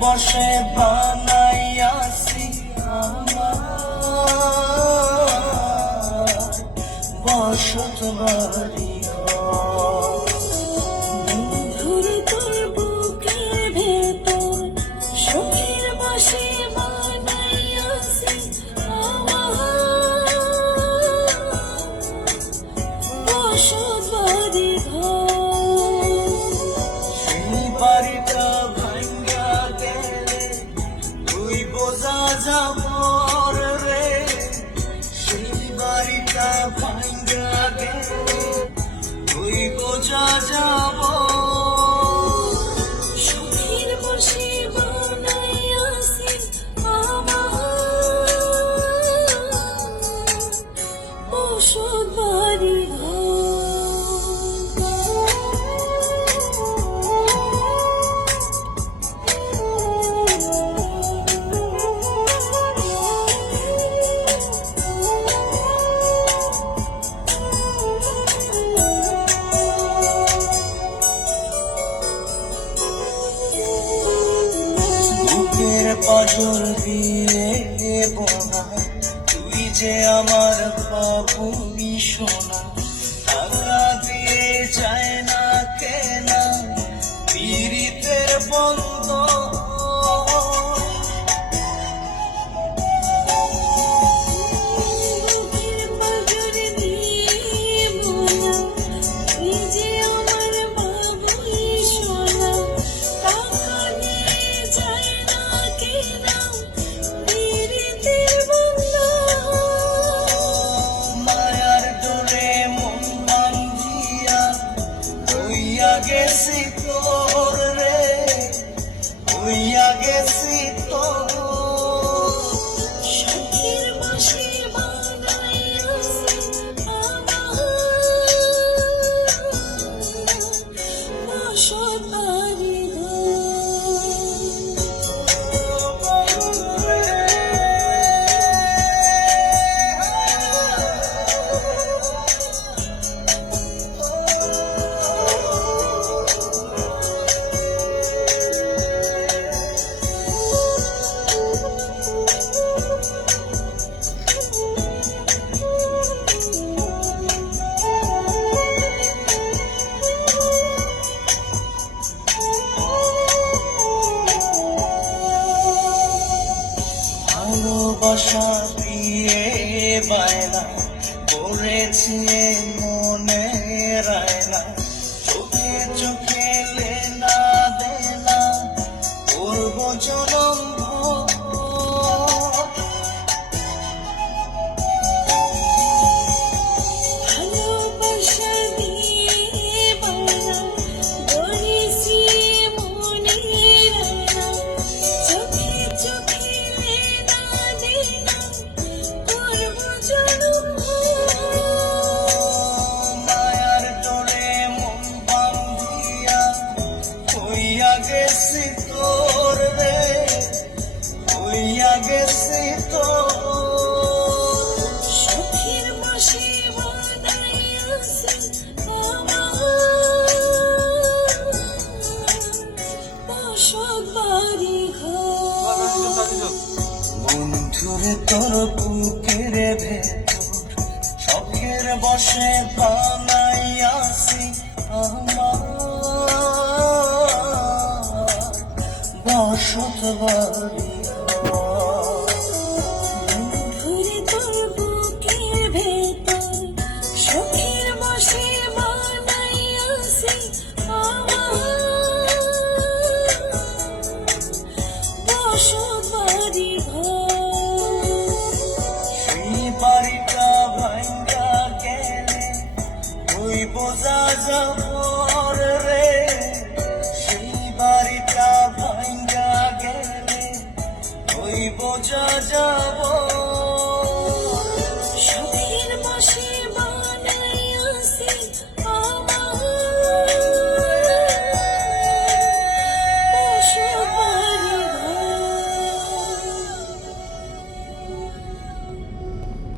বসে বানাইয়াছি আমার বসত বাড়ি বন্ধুরে তোর বুকের ভেতর সুখের বসে বানাইয়াছি আমার বসত বাড়ি সেই বাড়িটা ভাঙ্গা গেলে তুই বোঝা যাবর রে সেই বাড়িটা ভাঙ্গা গেলে তুই বোঝা যাব সুখের বসে বানাইয়াছি আমার বসত বাড়ি বুকের পাজর দিয়ে বোনা তুই যে আমার বাবুই সোনা টাকা দিয়ে যায় না কেনা পীড়িতের বন্ধ বুকের পাঁজর দিয়ে বোনা তুই যে আমার বাবুই সোনা টাকা দিয়ে যায় না কেনা পীড়িতের বন্ধন মায়ার ডোরে মন বান্ধিয়া হইয়া গেছি তোর রে হইয়া গেছি তোর সুখের বসে বানাইয়াছি আমার বসত বাড়ি ভালোবাসা দিয়ে বায়না করেছি মনে রায়না চোখে চোখে লেনা দেনা করবো জনম ভালোবাসা দিয়ে বানা করেছি মনে রানা চোখে চোখে লেনা দেনা করবো জনম মায়ার ডোরে মন বান্ধিয়া হইয়া গেছি তোর রে হইয়া গেছি তোর সুখের বসে বানাইয়াছি আমার বসত বাড়ি বন্ধুরে তোর বুকের ভেতর শখের বসে বানাইয়াছি আমার বসত বাড়ি ঘুরে তোর বুকের ভেতর সুখের বসে বানাইয়াছি আমার বসত বাড়ি সেই বাড়িটা ভাঙ্গা গেলে তুই বোঝা যাবর রে সেই বাড়িটা ভাঙ্গা গেলে তুই বোঝা যাব সুখের বসে বানাইয়াছি